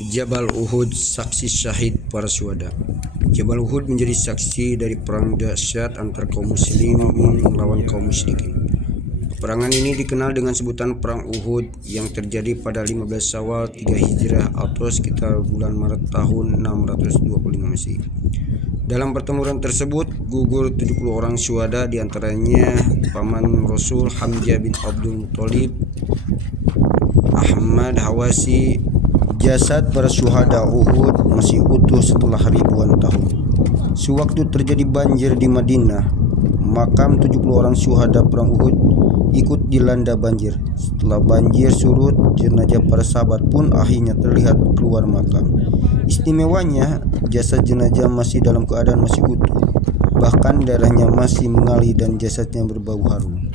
Jabal Uhud, saksi syahid para syuhada. Jabal Uhud menjadi saksi dari perang dahsyat antara kaum muslimin melawan kaum musyrikin. Peperangan ini dikenal dengan sebutan Perang Uhud yang terjadi pada 15 Syawal 3 Hijrah atau sekitar bulan Maret tahun 625 Masehi. Dalam pertempuran tersebut gugur 70 orang syuhada, diantaranya paman Rasul Hamzah bin Abdul Muthalib, Ahmad Hawasi. Jasad para syuhada Uhud masih utuh setelah ribuan tahun. Sewaktu terjadi banjir di Madinah, makam 70 orang syuhada perang Uhud ikut dilanda banjir. Setelah banjir surut, jenazah para sahabat pun akhirnya terlihat keluar makam. Istimewanya, jasad jenazah masih dalam keadaan masih utuh, bahkan darahnya masih mengalir dan jasadnya berbau harum.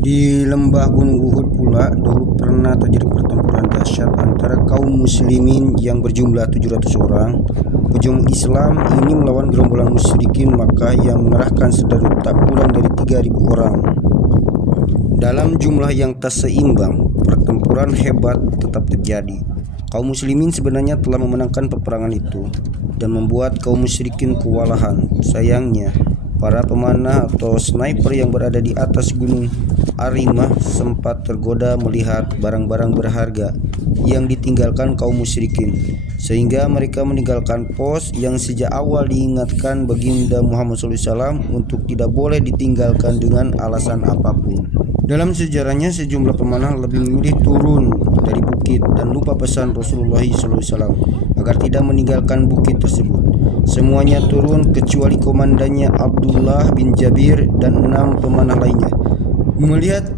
Di lembah Gunung Uhud pula dulu pernah terjadi pertempuran dahsyat antara kaum muslimin yang berjumlah 700 orang. Pejuang Islam ini melawan gerombolan musyrikin Makkah yang mengerahkan sedaru tak kurang dari 3.000 orang. Dalam jumlah yang tak seimbang, pertempuran hebat tetap terjadi. Kaum muslimin sebenarnya telah memenangkan peperangan itu dan membuat kaum musyrikin kewalahan. Sayangnya, para pemanah atau sniper yang berada di atas gunung Arimah sempat tergoda melihat barang-barang berharga yang ditinggalkan kaum musyrikin, sehingga mereka meninggalkan pos yang sejak awal diingatkan baginda Muhammad SAW untuk tidak boleh ditinggalkan dengan alasan apapun. Dalam sejarahnya, sejumlah pemanah lebih memilih turun dari bukit dan lupa pesan Rasulullah SAW agar tidak meninggalkan bukit tersebut. Semuanya turun kecuali komandannya Abdullah bin Jabir dan 6 pemanah lainnya. Melihat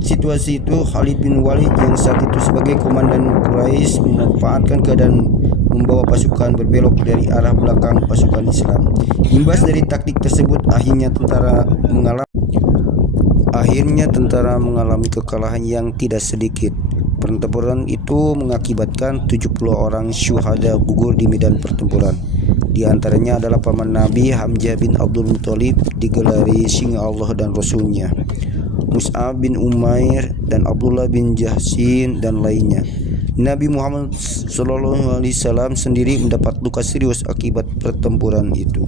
situasi itu, Khalid bin Walid yang saat itu sebagai komandan Quraisy memanfaatkan keadaan membawa pasukan berbelok dari arah belakang pasukan Islam. Imbas dari taktik tersebut, akhirnya tentara mengalami kekalahan yang tidak sedikit. Pertempuran itu mengakibatkan 70 orang syuhada gugur di medan pertempuran. Di antaranya adalah paman Nabi Hamzah bin Abdul Muthalib, digelari singa Allah dan Rasulnya, Mus'ab bin Umair dan Abdullah bin Jahsin dan lainnya. Nabi Muhammad SAW sendiri mendapat luka serius akibat pertempuran itu.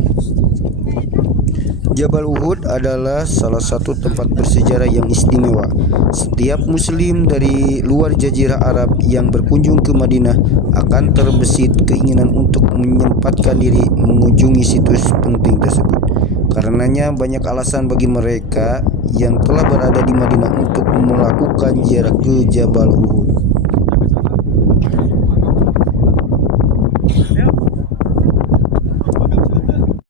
Jabal Uhud adalah salah satu tempat bersejarah yang istimewa. Setiap muslim dari luar jazirah Arab yang berkunjung ke Madinah akan terbesit keinginan untuk menyempatkan diri mengunjungi situs penting tersebut. Karenanya banyak alasan bagi mereka yang telah berada di Madinah untuk melakukan ziarah ke Jabal Uhud.